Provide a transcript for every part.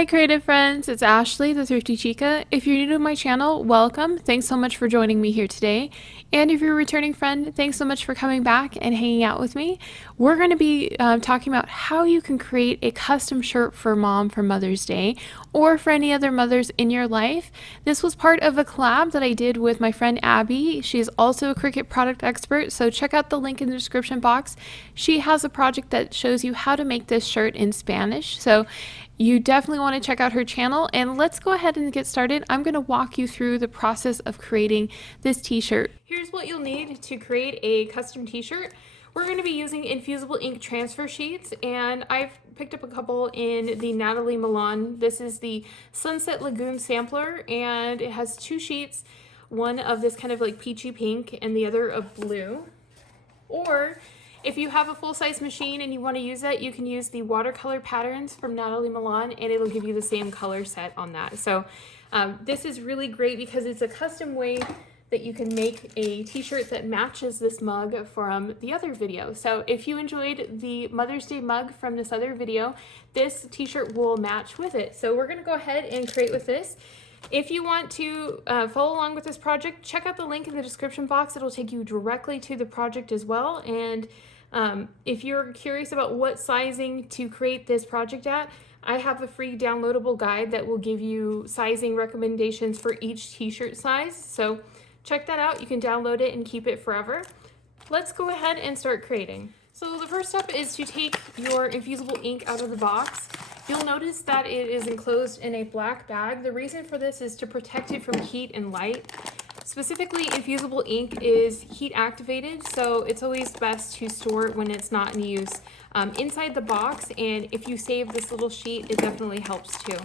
Hi creative friends, it's Ashley, the Thrifty Chica. If you're new to my channel, welcome. Thanks so much for joining me here today. And if you're a returning friend, thanks so much for coming back and hanging out with me. We're going to be talking about how you can create a custom shirt for mom for Mother's Day or for any other mothers in your life. This was part of a collab that I did with my friend Abby. She is also a Cricut product expert, so check out the link in the description box. She has a project that shows you how to make this shirt in Spanish, so you definitely want to check out her channel, and let's go ahead and get started. I'm going to walk you through the process of creating this t-shirt. Here's what you'll need to create a custom t-shirt. We're going to be using Infusible Ink transfer sheets, and I've picked up a couple in the Natalie Milan. This is the Sunset Lagoon sampler, and it has two sheets, one of this kind of like peachy pink and the other of blue. Or if you have a full-size machine and you want to use it, you can use the watercolor patterns from Natalie Milan, and it'll give you the same color set on that. So this is really great because it's a custom way that you can make a t-shirt that matches this mug from the other video. So if you enjoyed the Mother's Day mug from this other video, this t-shirt will match with it. So we're going to go ahead and create with this. If you want to follow along with this project, check out the link in the description box. It'll take you directly to the project as well. And if you're curious about what sizing to create this project at, I have a free downloadable guide that will give you sizing recommendations for each t-shirt size. So check that out. You can download it and keep it forever. Let's go ahead and start creating. So the first step is to take your infusible ink out of the box. You'll notice that it is enclosed in a black bag. The reason for this is to protect it from heat and light. Specifically, infusible ink is heat activated, so it's always best to store it when it's not in use inside the box, and if you save this little sheet, it definitely helps too.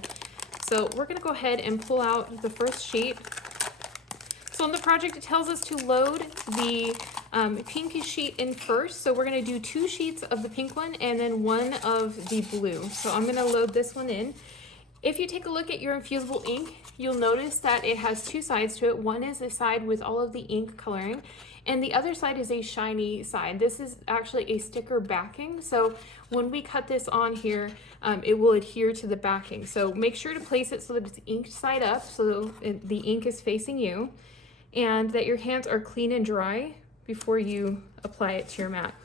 So we're going to go ahead and pull out the first sheet. So on the project, it tells us to load the pink sheet in first. So we're going to do 2 sheets of the pink one and then 1 of the blue. So I'm going to load this one in. If you take a look at your infusible ink, you'll notice that it has 2 sides to it. One is a side with all of the ink coloring, and the other side is a shiny side. This is actually a sticker backing, so when we cut this on here, it will adhere to the backing. So make sure to place it so that it's inked side up, so the ink is facing you, and that your hands are clean and dry before you apply it to your mat.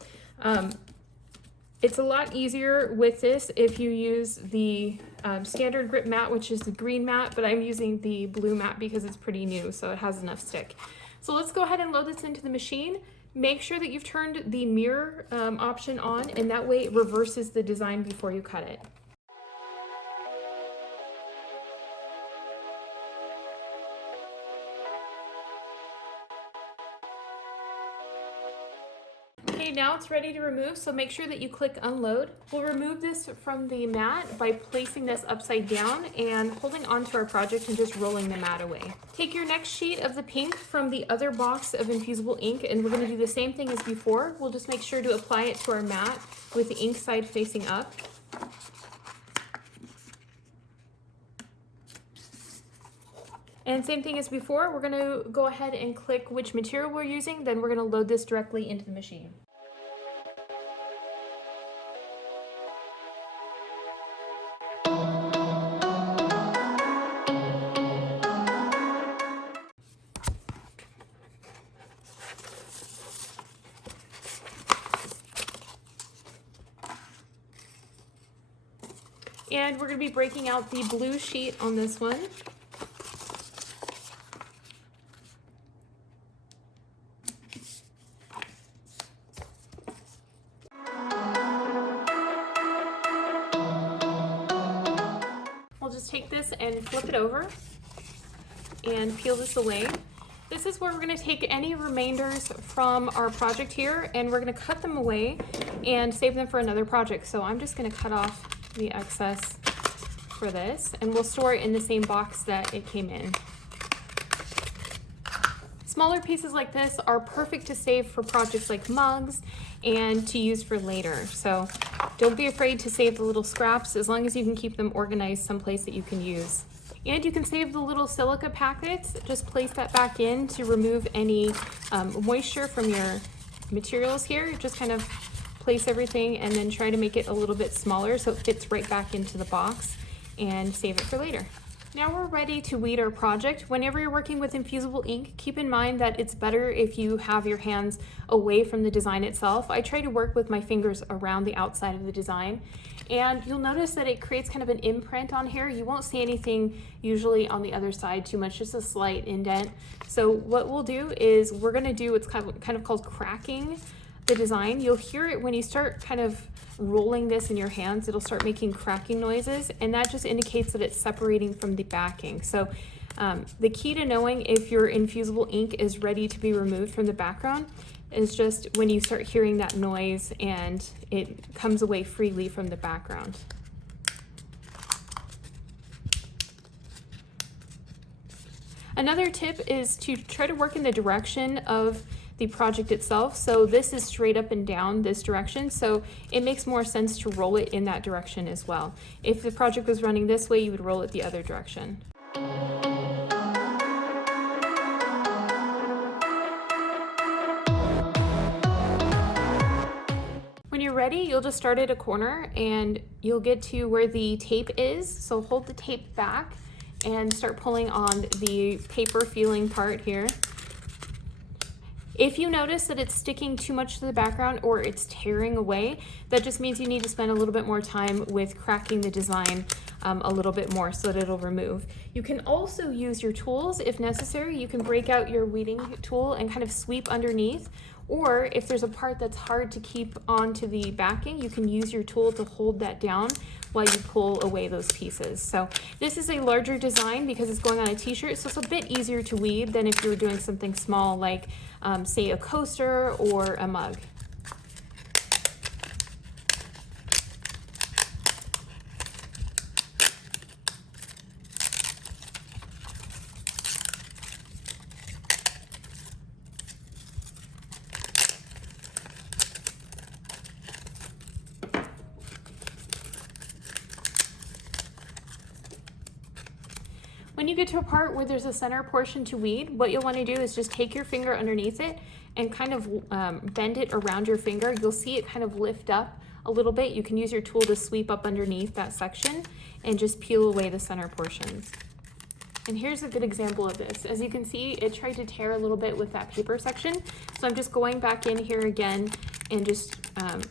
It's a lot easier with this if you use the standard grip mat, which is the green mat, but I'm using the blue mat because it's pretty new, so it has enough stick. So let's go ahead and load this into the machine. Make sure that you've turned the mirror option on, and that way it reverses the design before you cut it. Okay, now it's ready to remove, so make sure that you click unload. We'll remove this from the mat by placing this upside down and holding onto our project and just rolling the mat away. Take your next sheet of the pink from the other box of infusible ink, and we're going to do the same thing as before. We'll just make sure to apply it to our mat with the ink side facing up. And same thing as before, we're going to go ahead and click which material we're using, then we're going to load this directly into the machine. And we're going to be breaking out the blue sheet on this one. I'll just take this and flip it over and peel this away. This is where we're going to take any remainders from our project here, and we're going to cut them away and save them for another project. So I'm just going to cut off the excess for this, and we'll store it in the same box that it came in. Smaller pieces like this are perfect to save for projects like mugs and to use for later. So don't be afraid to save the little scraps as long as you can keep them organized someplace that you can use. And you can save the little silica packets. Just place that back in to remove any moisture from your materials here. Just kind of place everything and then try to make it a little bit smaller so it fits right back into the box. and save it for later. Now we're ready to weed our project. Whenever you're working with infusible ink, keep in mind that it's better if you have your hands away from the design itself. I try to work with my fingers around the outside of the design, and you'll notice that it creates kind of an imprint on here. You won't see anything usually on the other side too much, just a slight indent. So what we'll do is we're gonna do what's kind of called cracking the design. You'll hear it when you start kind of rolling this in your hands. It'll start making cracking noises, and that just indicates that it's separating from the backing. So the key to knowing if your infusible ink is ready to be removed from the background is just when you start hearing that noise and it comes away freely from the background. Another tip is to try to work in the direction of the project itself. So this is straight up and down this direction, so it makes more sense to roll it in that direction as well. If the project was running this way, you would roll it the other direction. When you're ready, you'll just start at a corner and you'll get to where the tape is. So hold the tape back and start pulling on the paper feeling part here. If you notice that it's sticking too much to the background or it's tearing away, that just means you need to spend a little bit more time with cracking the design a little bit more so that it'll remove. You can also use your tools if necessary. You can break out your weeding tool and kind of sweep underneath, or if there's a part that's hard to keep onto the backing, you can use your tool to hold that down while you pull away those pieces. So this is a larger design because it's going on a t-shirt, so it's a bit easier to weed than if you were doing something small like say a coaster or a mug. When you get to a part where there's a center portion to weed, what you'll want to do is just take your finger underneath it and kind of bend it around your finger. You'll see it kind of lift up a little bit. You can use your tool to sweep up underneath that section and just peel away the center portions. And here's a good example of this. As you can see, it tried to tear a little bit with that paper section. So I'm just going back in here again and just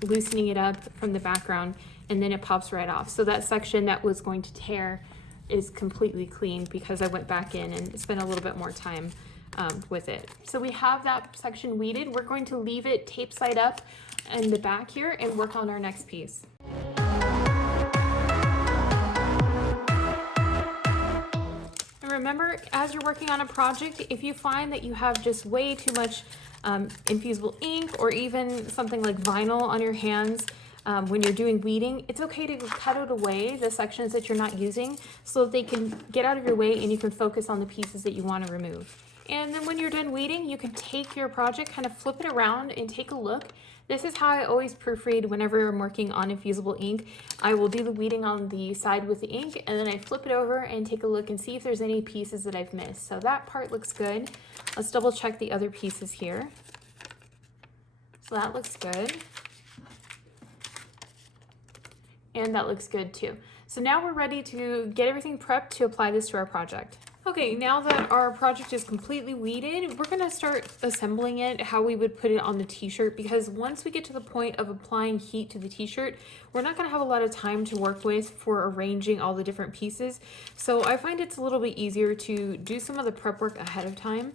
loosening it up from the background, and then it pops right off. So that section that was going to tear is completely clean because I went back in and spent a little bit more time with it. So we have that section weeded. We're going to leave it tape side up in the back here and work on our next piece. And remember, as you're working on a project, if you find that you have just way too much infusible ink or even something like vinyl on your hands, when you're doing weeding, it's okay to cut it away, the sections that you're not using, so that they can get out of your way and you can focus on the pieces that you want to remove. And then when you're done weeding, you can take your project, kind of flip it around and take a look. This is how I always proofread whenever I'm working on infusible ink. I will do the weeding on the side with the ink, and then I flip it over and take a look and see if there's any pieces that I've missed. So that part looks good. Let's double check the other pieces here. So that looks good. And that looks good too. So now we're ready to get everything prepped to apply this to our project. Okay, now that our project is completely weeded, we're gonna start assembling it how we would put it on the t-shirt, because once we get to the point of applying heat to the t-shirt, we're not gonna have a lot of time to work with for arranging all the different pieces. So I find it's a little bit easier to do some of the prep work ahead of time.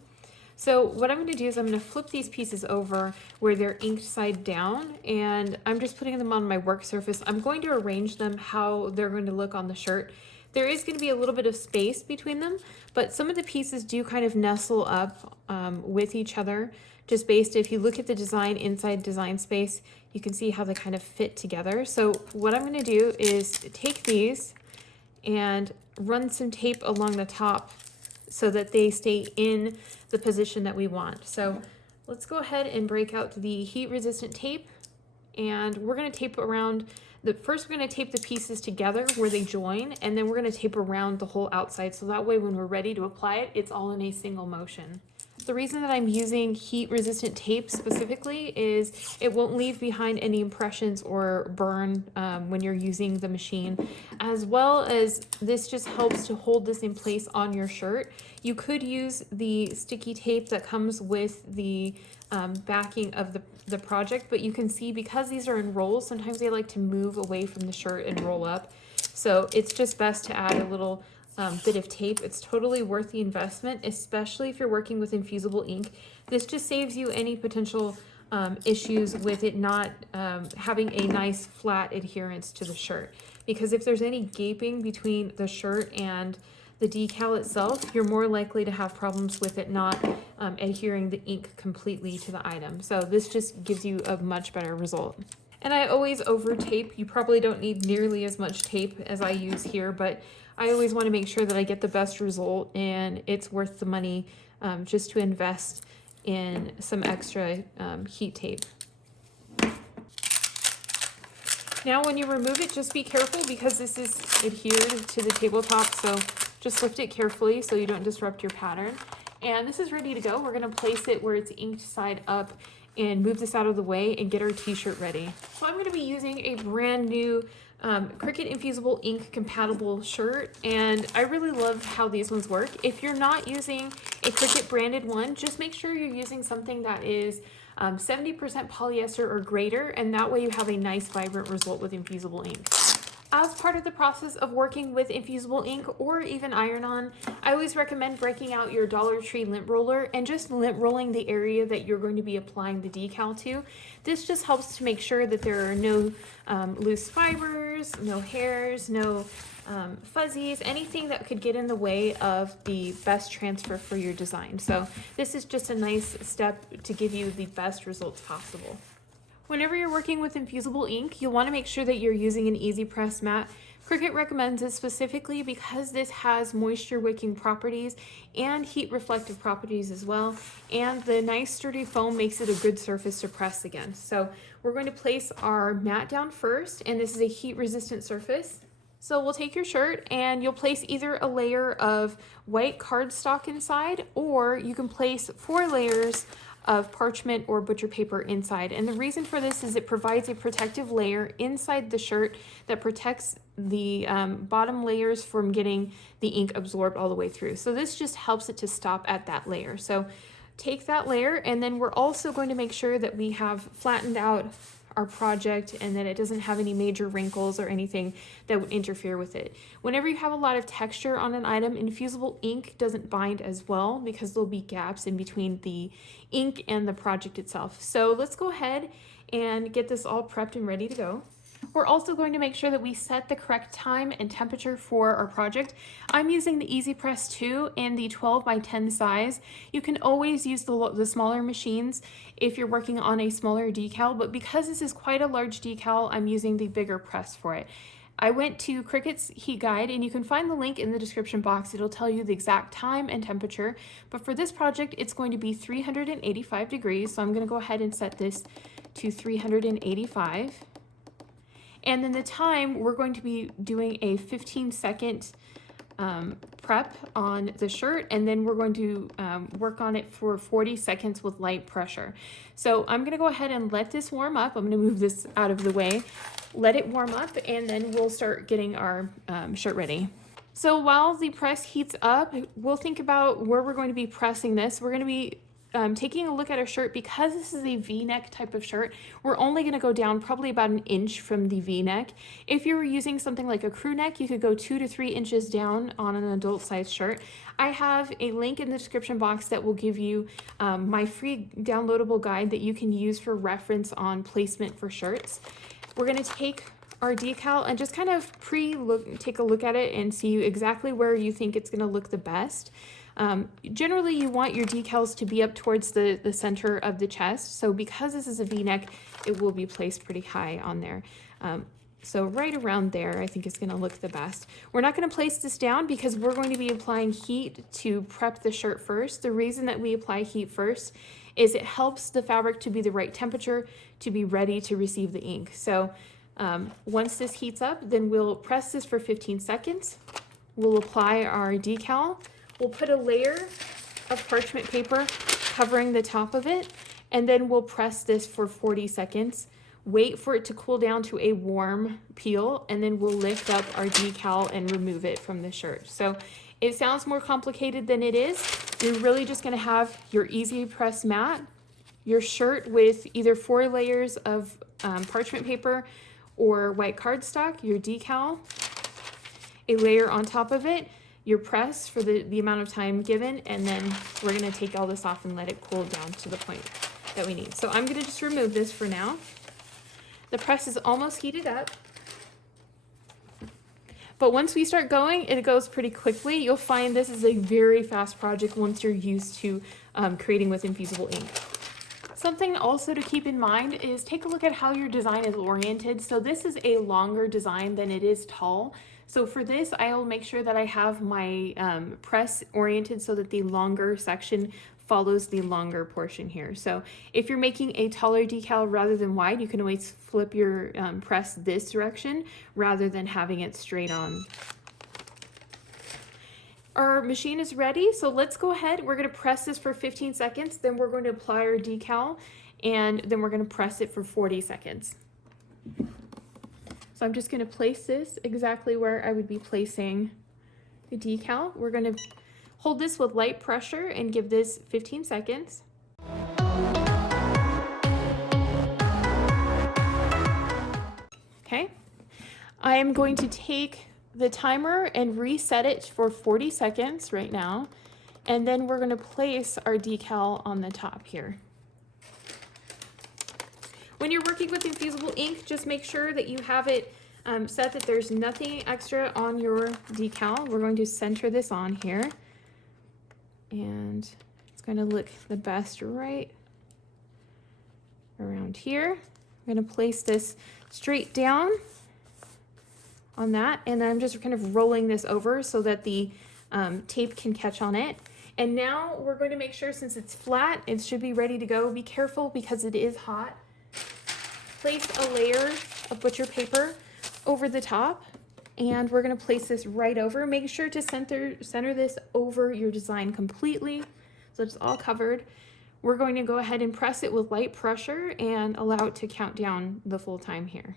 So what I'm going to do is I'm going to flip these pieces over where they're inked side down, and I'm just putting them on my work surface. I'm going to arrange them how they're going to look on the shirt. There is going to be a little bit of space between them, but some of the pieces do kind of nestle up with each other, just based, if you look at the design inside design space, you can see how they kind of fit together. So what I'm going to do is take these and run some tape along the top so that they stay in the position that we want. So let's go ahead and break out the heat resistant tape, and we're going to tape around first we're going to tape the pieces together where they join, and then we're going to tape around the whole outside, so that way when we're ready to apply it, it's all in a single motion. The reason that I'm using heat resistant tape specifically is it won't leave behind any impressions or burn when you're using the machine, as well as this just helps to hold this in place on your shirt. You could use the sticky tape that comes with the backing of the project, but you can see because these are in rolls, sometimes they like to move away from the shirt and roll up. So it's just best to add a little bit of tape. It's totally worth the investment, especially if you're working with infusible ink. This just saves you any potential issues with it not having a nice flat adherence to the shirt. Because if there's any gaping between the shirt and the decal itself, you're more likely to have problems with it not adhering the ink completely to the item. So this just gives you a much better result. And I always over tape. You probably don't need nearly as much tape as I use here, but I always want to make sure that I get the best result, and it's worth the money just to invest in some extra heat tape. Now when you remove it, just be careful because this is adhered to the tabletop, so just lift it carefully so you don't disrupt your pattern. And this is ready to go. We're going to place it where it's inked side up and move this out of the way and get our t-shirt ready. So I'm going to be using a brand new Cricut Infusible Ink compatible shirt, and I really love how these ones work. If you're not using a Cricut branded one, just make sure you're using something that is 70% polyester or greater, and that way you have a nice vibrant result with infusible ink. As part of the process of working with infusible ink or even iron-on, I always recommend breaking out your Dollar Tree lint roller and just lint rolling the area that you're going to be applying the decal to. This just helps to make sure that there are no loose fibers, no hairs, no fuzzies, anything that could get in the way of the best transfer for your design. So this is just a nice step to give you the best results possible. Whenever you're working with infusible ink, you'll want to make sure that you're using an easy press mat. Cricut recommends it specifically because this has moisture wicking properties and heat reflective properties as well, and the nice sturdy foam makes it a good surface to press against. So we're going to place our mat down first, and this is a heat resistant surface. So we'll take your shirt and you'll place either a layer of white cardstock inside, or you can place 4 layers of parchment or butcher paper inside. And the reason for this is it provides a protective layer inside the shirt that protects the bottom layers from getting the ink absorbed all the way through. So this just helps it to stop at that layer. So take that layer, and then we're also going to make sure that we have flattened out our project and that it doesn't have any major wrinkles or anything that would interfere with it. Whenever you have a lot of texture on an item, infusible ink doesn't bind as well because there'll be gaps in between the ink and the project itself. So let's go ahead and get this all prepped and ready to go. We're also going to make sure that we set the correct time and temperature for our project. I'm using the Easy Press 2 in the 12 by 10 size. You can always use the smaller machines if you're working on a smaller decal, but because this is quite a large decal, I'm using the bigger press for it. I went to Cricut's heat guide, and you can find the link in the description box. It'll tell you the exact time and temperature, but for this project, it's going to be 385 degrees, so I'm going to go ahead and set this to 385. And then the time, we're going to be doing a 15-second prep on the shirt, and then we're going to work on it for 40 seconds with light pressure. So I'm gonna go ahead and let this warm up. I'm gonna move this out of the way, let it warm up, and then we'll start getting our shirt ready. So while the press heats up, we'll think about where we're going to be pressing this. We're gonna be taking a look at our shirt. Because this is a V-neck type of shirt, we're only going to go down probably about 1 inch from the V-neck. If you were using something like a crew neck, you could go 2 to 3 inches down on an adult size shirt. I have a link in the description box that will give you my free downloadable guide that you can use for reference on placement for shirts. We're going to take our decal and just kind of take a look at it and see exactly where you think it's going to look the best. Generally, you want your decals to be up towards the center of the chest. So because this is a V-neck, it will be placed pretty high on there. So right around there, I think is going to look the best. We're not going to place this down because we're going to be applying heat to prep the shirt first. The reason that we apply heat first is it helps the fabric to be the right temperature to be ready to receive the ink. So once this heats up, then we'll press this for 15 seconds. We'll apply our decal. We'll put a layer of parchment paper covering the top of it, and then we'll press this for 40 seconds. Wait for it to cool down to a warm peel, and then we'll lift up our decal and remove it from the shirt. So it sounds more complicated than it is. You're really just gonna have your easy press mat, your shirt with either 4 layers of parchment paper or white cardstock, your decal, a layer on top of it, your press for the amount of time given, and then we're gonna take all this off and let it cool down to the point that we need. So I'm gonna just remove this for now. The press is almost heated up. But once we start going, it goes pretty quickly. You'll find this is a very fast project once you're used to creating with infusible ink. Something also to keep in mind is take a look at how your design is oriented. So this is a longer design than it is tall. So for this, I'll make sure that I have my press oriented so that the longer section follows the longer portion here. So if you're making a taller decal rather than wide, you can always flip your press this direction rather than having it straight on. Our machine is ready, so let's go ahead. We're gonna press this for 15 seconds, then we're going to apply our decal, and then we're gonna press it for 40 seconds. So I'm just gonna place this exactly where I would be placing the decal. We're gonna hold this with light pressure and give this 15 seconds. Okay, I am going to take the timer and reset it for 40 seconds right now, and then we're going to place our decal on the top here. When you're working with infusible ink, just make sure that you have it set that there's nothing extra on your decal. We're going to center this on here, and it's going to look the best right around here. I'm going to place this straight down on that, and then I'm just kind of rolling this over so that the tape can catch on it. And now we're going to make sure, since it's flat, it should be ready to go. Be careful because it is hot. Place a layer of butcher paper over the top, and we're going to place this right over. Make sure to center this over your design completely so it's all covered. We're going to go ahead and press it with light pressure and allow it to count down the full time here.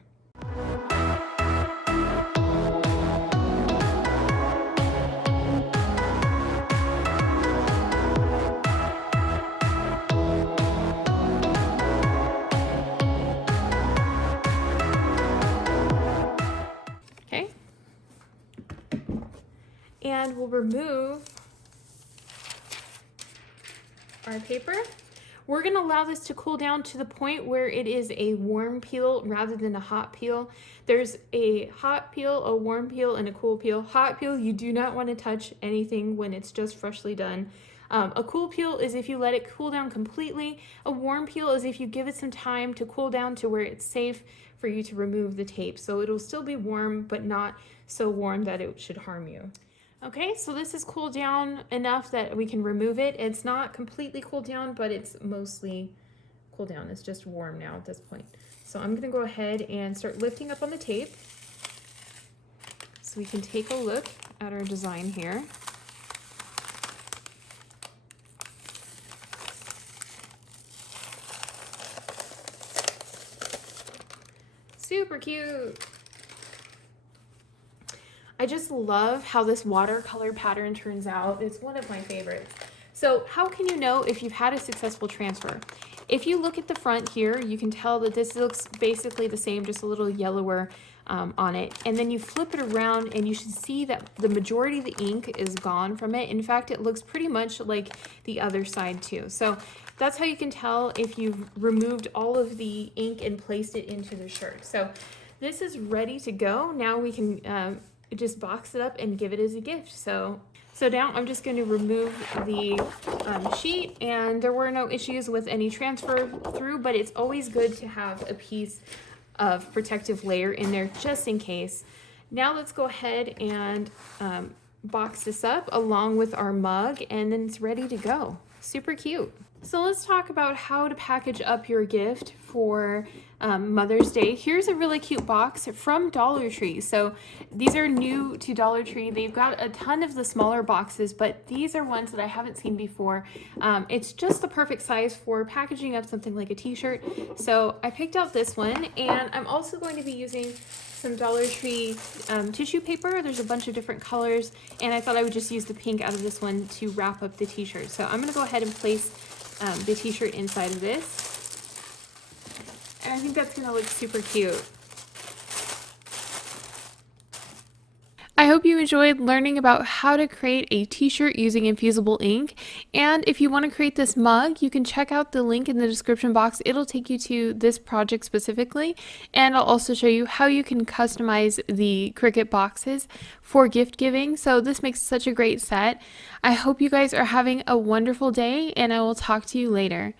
And we'll remove our paper. We're going to allow this to cool down to the point where it is a warm peel rather than a hot peel. There's a hot peel, a warm peel, and a cool peel. Hot peel, you do not want to touch anything when it's just freshly done. A cool peel is if you let it cool down completely. A warm peel is if you give it some time to cool down to where it's safe for you to remove the tape. So it'll still be warm, but not so warm that it should harm you. Okay, so this is cooled down enough that we can remove it. It's not completely cooled down, but it's mostly cooled down. It's just warm now at this point. So I'm gonna go ahead and start lifting up on the tape so we can take a look at our design here. Super cute. I just love how this watercolor pattern turns out. It's one of my favorites. So how can you know if you've had a successful transfer? If you look at the front here, you can tell that this looks basically the same, just a little yellower on it. And then you flip it around and you should see that the majority of the ink is gone from it. In fact, it looks pretty much like the other side too. So that's how you can tell if you've removed all of the ink and placed it into the shirt. So this is ready to go. Now we can just box it up and give it as a gift. So now I'm just going to remove the sheet, and there were no issues with any transfer through, but it's always good to have a piece of protective layer in there just in case. Now let's go ahead and box this up along with our mug, and then it's ready to go. Super cute. So let's talk about how to package up your gift for Mother's Day. Here's a really cute box from Dollar Tree. So these are new to Dollar Tree. They've got a ton of the smaller boxes, but these are ones that I haven't seen before. It's just the perfect size for packaging up something like a t-shirt. So I picked out this one, and I'm also going to be using some Dollar Tree tissue paper. There's a bunch of different colors, and I thought I would just use the pink out of this one to wrap up the t-shirt. So I'm going to go ahead and place the t-shirt inside of this. And I think that's going to look super cute. I hope you enjoyed learning about how to create a t-shirt using Infusible ink. And if you want to create this mug, you can check out the link in the description box. It'll take you to this project specifically. And I'll also show you how you can customize the Cricut boxes for gift giving. So this makes such a great set. I hope you guys are having a wonderful day, and I will talk to you later.